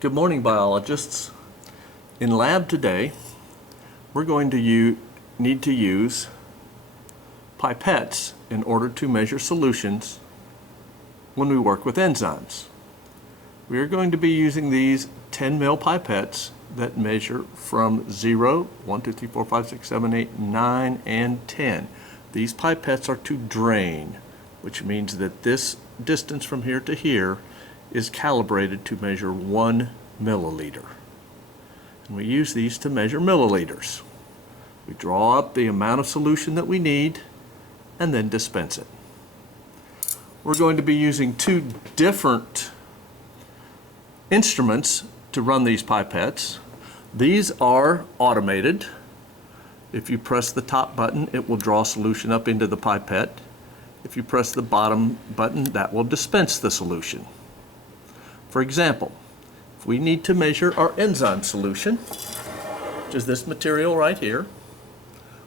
Good morning, biologists. In lab today, we're going to need to use pipettes in order to measure solutions when we work with enzymes. We are going to be using these 10 ml pipettes that measure from 0, 1, 2, 3, 4, 5, 6, 7, 8, 9, and 10. These pipettes are to drain, which means that this distance from here to here is calibrated to measure 1 milliliter. And we use these to measure milliliters. We draw up the amount of solution that we need and then dispense it. We're going to be using two different instruments to run these pipettes. These are automated. If you press the top button, it will draw solution up into the pipette. If you press the bottom button, that will dispense the solution. For example, if we need to measure our enzyme solution, which is this material right here,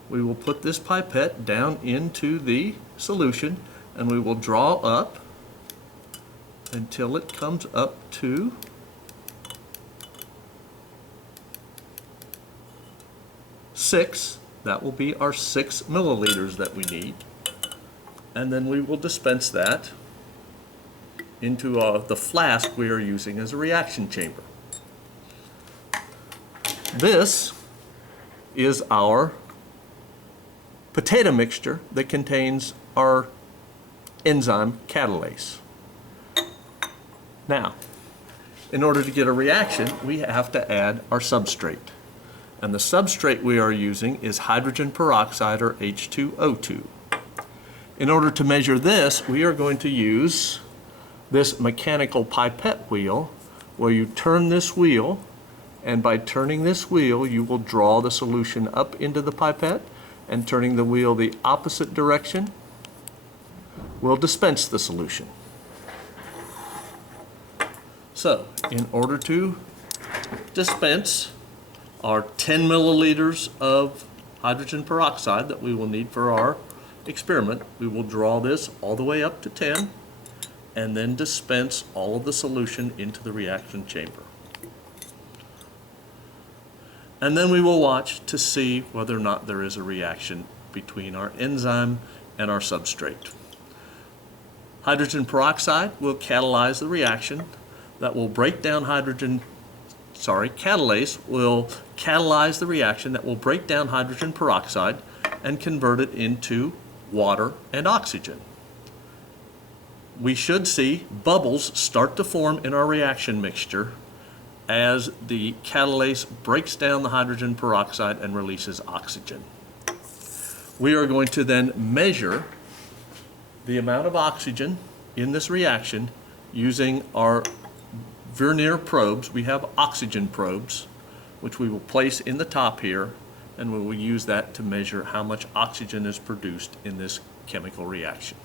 we will put this pipette down into the solution and we will draw up until it comes up to 6. That will be our 6 milliliters that we need. And then we will dispense that into the flask we are using as a reaction chamber. This is our potato mixture that contains our enzyme catalase. Now, in order to get a reaction, we have to add our substrate. And the substrate we are using is hydrogen peroxide, or H2O2. In order to measure this, we are going to use this mechanical pipette wheel, where you turn this wheel, and by turning this wheel you will draw the solution up into the pipette, and turning the wheel the opposite direction will dispense the solution. So, in order to dispense our 10 milliliters of hydrogen peroxide that we will need for our experiment, we will draw this all the way up to 10 and then dispense all of the solution into the reaction chamber. And then we will watch to see whether or not there is a reaction between our enzyme and our substrate. Hydrogen peroxide will catalyze the reaction that will break down catalase will catalyze the reaction that will break down hydrogen peroxide and convert it into water and oxygen. We should see bubbles start to form in our reaction mixture as the catalase breaks down the hydrogen peroxide and releases oxygen. We are going to then measure the amount of oxygen in this reaction using our vernier probes. We have oxygen probes, which we will place in the top here, and we will use that to measure how much oxygen is produced in this chemical reaction.